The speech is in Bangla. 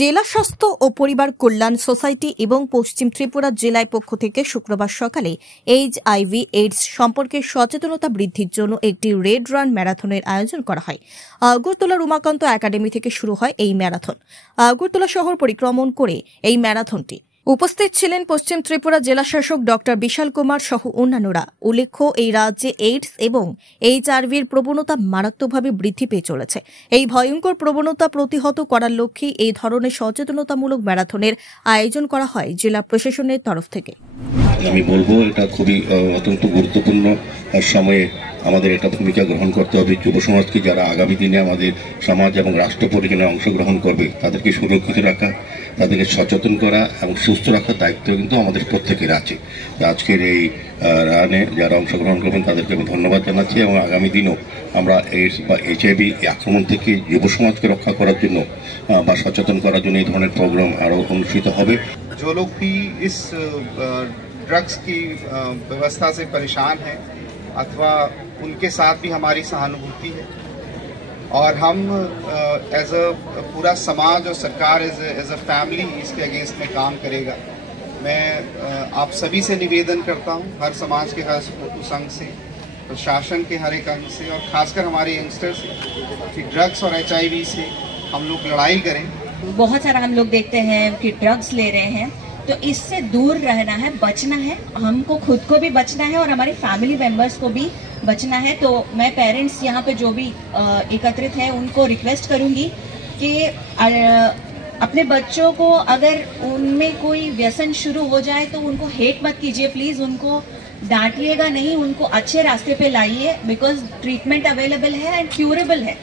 জেলা স্বাস্থ্য ও পরিবার কল্যাণ সোসাইটি এবং পশ্চিম ত্রিপুরা জেলায় পক্ষ থেকে শুক্রবার সকালে এইচআইভি এইডস সম্পর্কে সচেতনতা বৃদ্ধির জন্য একটি রেড রান ম্যারাথনের আয়োজন করা হয়। আগরতলার উমাকান্ত একাডেমি থেকে শুরু হয় এই ম্যারাথন। আগরতলা শহর পরিক্রমণ করে এই ম্যারাথনটি উপস্থিত ছিলেন পশ্চিম ত্রিপুরা জেলা শাসক ডক্টর বিশাল কুমার সহ অন্যান্যরা। উল্লেখ্য, এই রাজ্যে এইডস এবং এইচআইভির প্রবণতা মারাত্মকভাবে বৃদ্ধি পেয়ে চলেছে। এই ভয়ঙ্কর প্রবণতা প্রতিহত করার লক্ষ্যে এই ধরনের সচেতনতামূলক ম্যারাথনের আয়োজন করা হয় জেলা প্রশাসনের তরফ থেকে। আমি বলবো এটা খুবই অত্যন্ত গুরুত্বপূর্ণ সময়ে আমাদের একটা ভূমিকা গ্রহণ করতে হবে। যুব সমাজকে, যারা আগামী দিনে আমাদের সমাজ এবং রাষ্ট্র পরিচালনায় অংশগ্রহণ করবে, তাদেরকে সুরক্ষিত রাখা, তাদেরকে সচেতন করা এবং সুস্থ রাখার দায়িত্ব কিন্তু আমাদের প্রত্যেকের আছে। আজকের এই রানে যারা অংশগ্রহণ করবেন তাদেরকে আমি ধন্যবাদ জানাচ্ছি এবং আগামী দিনও আমরা এইডস বা এইচআইভি আক্রমণ থেকে যুব সমাজকে রক্ষা করার জন্য বা সচেতন করার জন্য এই ধরনের প্রোগ্রাম আরও অনুষ্ঠিত হবে। जो लोग भी इस ड्रग्स की व्यवस्था से परेशान हैं अथवा उनके साथ भी हमारी सहानुभूति है और हम एज अ पूरा समाज और सरकार एज अ फैमिली इसके अगेंस्ट में काम करेगा। मैं आप सभी से निवेदन करता हूं, हर समाज के हर संघ से, प्रशासन के हर एक अंग से और खासकर हमारे यंगस्टर से कि ड्रग्स और एचआईवी से हम लोग लड़ाई करें। बहुत सारा हम लोग देखते हैं कि ड्रग्स ले रहे हैं, तो इससे दूर रहना है, बचना है। हमको खुद को भी बचना है और हमारे फैमिली मेंबर्स को भी बचना है। तो मैं पेरेंट्स यहाँ पे जो भी एकत्रित हैं उनको रिक्वेस्ट करूँगी कि अपने बच्चों को अगर उनमें कोई व्यसन शुरू हो जाए तो उनको हेट मत कीजिए, प्लीज़ उनको डांटिएगा नहीं, उनको अच्छे रास्ते पे लाइए, बिकॉज ट्रीटमेंट अवेलेबल है एंड क्यूरेबल है।